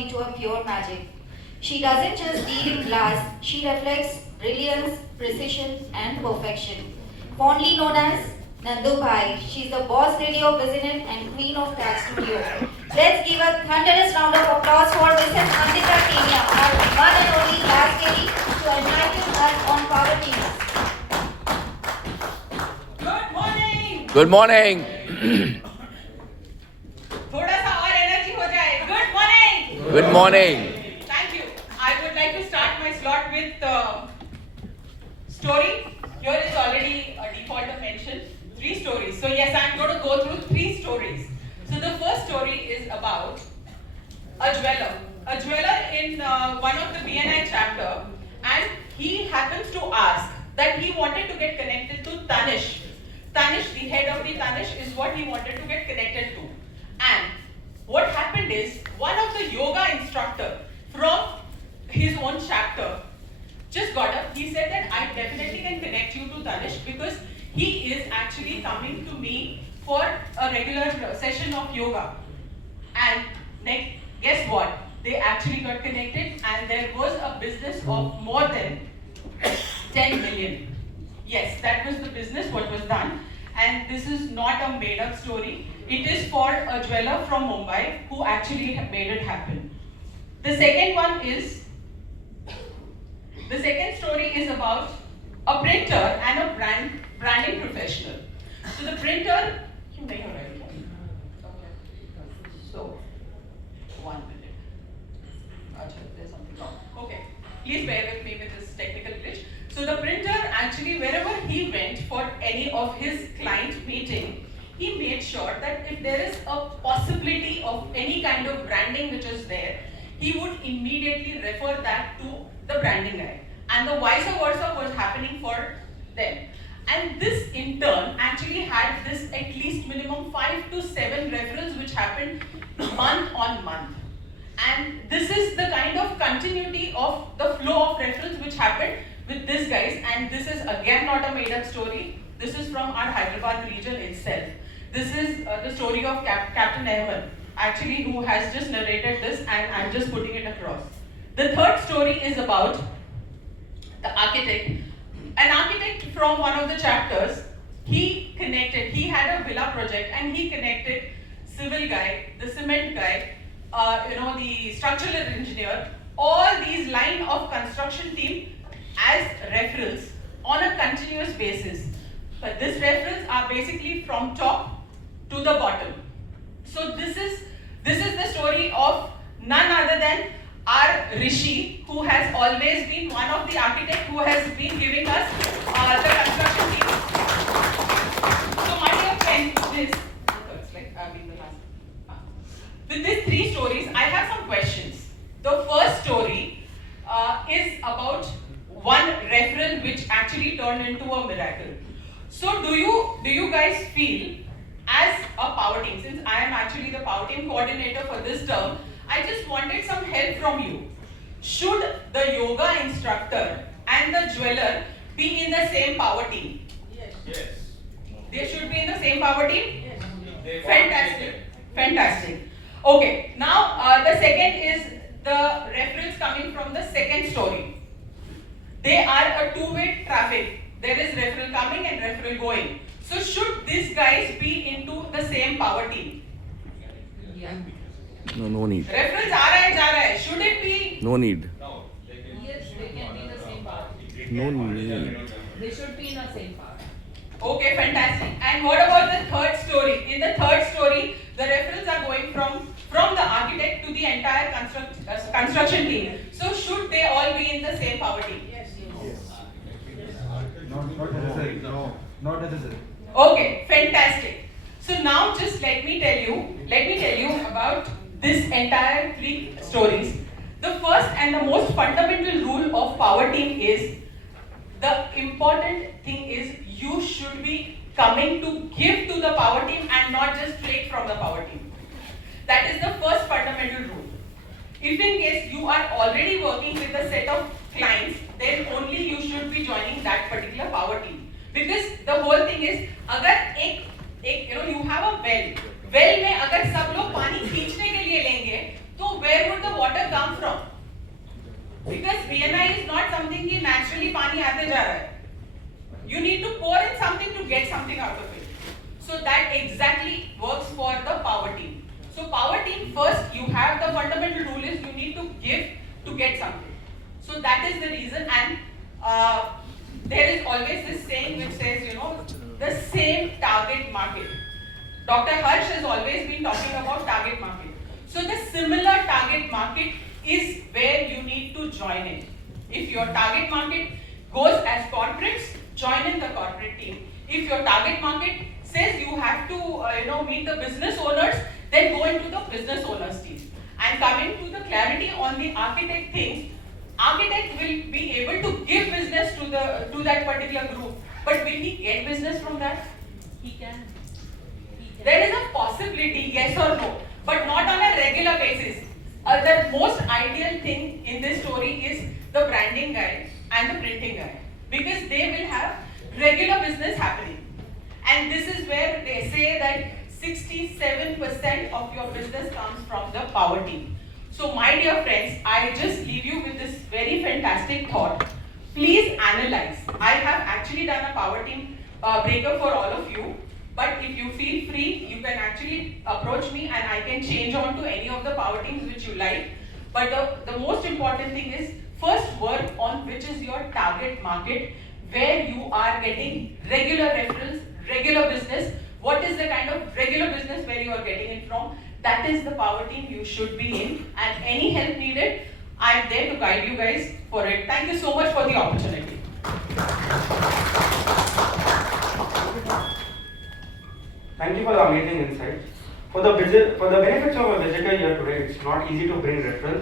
into a pure magic. She doesn't just deal in glass, she reflects brilliance, precision, and perfection. Fondly known as Nandu Bhai, she's the boss lady of Business and queen of Cat Studio. Let's give a thunderous round of applause for Mrs. Andika Kenya, our one and only glass lady, to enlighten us on Power Teams. Good morning. Good morning. थोड़ा सा और energy हो जाए. Good morning. Good morning. Thank you. I would like to start my slot with story. Here is already a default of mention. 3 stories. So yes, I'm going to go through 3 stories. So the first story is about a jeweler. A jeweler in one of the BNI chapter, and he happens to ask that he wanted to get connected to Tanish. Tanish, the head of the Tanish, is what he wanted to get connected to. And what happened is, one of the yoga instructor from his own chapter just got up. He said that I definitely can connect you to Tanish because he is actually coming to me for a regular session of yoga. And guess what? They actually got connected, and there was a business of more than 10 million. Yes, that was the business what was done. And this is not a made up story. It is for a jeweler from Mumbai who actually made it happen. The second story is about a printer and a branding professional. So the printer, okay. So 1 minute. There's something wrong. Okay, please bear with me with this technical glitch. So the printer actually, wherever he went for any of his client meeting, he made sure that if there is a possibility of any kind of branding which is there, he would immediately refer that to the branding guy. And the vice versa was happening for them. And this in turn actually had this at least minimum 5 to 7 referrals which happened month on month. And this is the kind of continuity of the flow of referrals which happened with these guys. And this is again not a made up story. This is from our Hyderabad region itself. This is the story of Captain Ahmed, actually, who has just narrated this, and I'm just putting it across. The third story is about the architect. An architect from one of the chapters, he had a villa project, and he connected civil guy, the cement guy, the structural engineer, all these line of construction team as referrals on a continuous basis. But these referrals are basically from top to the bottom. So this is the story of none other than our Rishi, who has always been one of the architects who has been giving us the construction team. So my dear friends, with these 3 stories, I have some questions. The first story is about one referral which actually turned into a miracle. So do you guys feel, as a power team, since I am actually the power team coordinator for this term, I just wanted some help from you. Should the yoga instructor and the jeweler be in the same power team? Yes. They should be in the same power team? Yes. Fantastic. Okay, now the second is the reference coming from the second story. They are a two-way traffic. There is referral coming and referral going. So should these guys be into the same power team? Yeah. No need. Referrals aa raha hai, ja raha hai. Should it be? No need. No. Yes, they can be the same power. No need. They should be in the same power. Okay, fantastic. And what about the third story? In the third story, the referrals are going from the architect to the entire construction team. So should they all be in the same power team? Yes. Not necessary. No, not necessary. Okay, fantastic. So now just let me tell you about this entire 3 stories. The first and the most fundamental rule of power team is, the important thing is you should be coming to give to the power team and not just take from the power team. That is the first fundamental rule. If in case you are already working with a set of clients, then only you should be joining that particular power team. Because the whole thing is, अगर you have a well में अगर सब लोग पानी खींचने के लिए लेंगे, तो where would the water come from? Because BNI is not something कि naturally पानी आते जा रहा है. You need to pour in something to get something out of it. So that exactly works for the power team. So power team, first you have the fundamental rule is you need to give to get something. So that is the reason, and there is always this saying which says, you know, the same target market. Dr. Harsh has always been talking about target market. So the similar target market is where you need to join in. If your target market goes as corporates, join in the corporate team. If your target market says you have to meet the business owners, then go into the business owners team. And coming to the clarity on the architect thing, architect will be able to give business to that particular group, but will he get business from that? He can. There is a possibility, yes or no, but not on a regular basis. The most ideal thing in this story is the branding guy and the printing guy, because they will have regular business happening. And this is where they say that 67% of your business comes from the power team. So my dear friends, I just leave you with this very fantastic thought. Please analyze. I have actually done a power team breaker for all of you. But if you feel free, you can actually approach me and I can change on to any of the power teams which you like. But the most important thing is first work on which is your target market, where you are getting regular referrals, regular business. What is the kind of regular business where you are getting it from? That is the power team you should be in. And any help needed, I am there to guide you guys for it. Thank you so much for the opportunity. Thank you for the amazing insights. For the benefits of a visitor here today, it's not easy to bring referrals.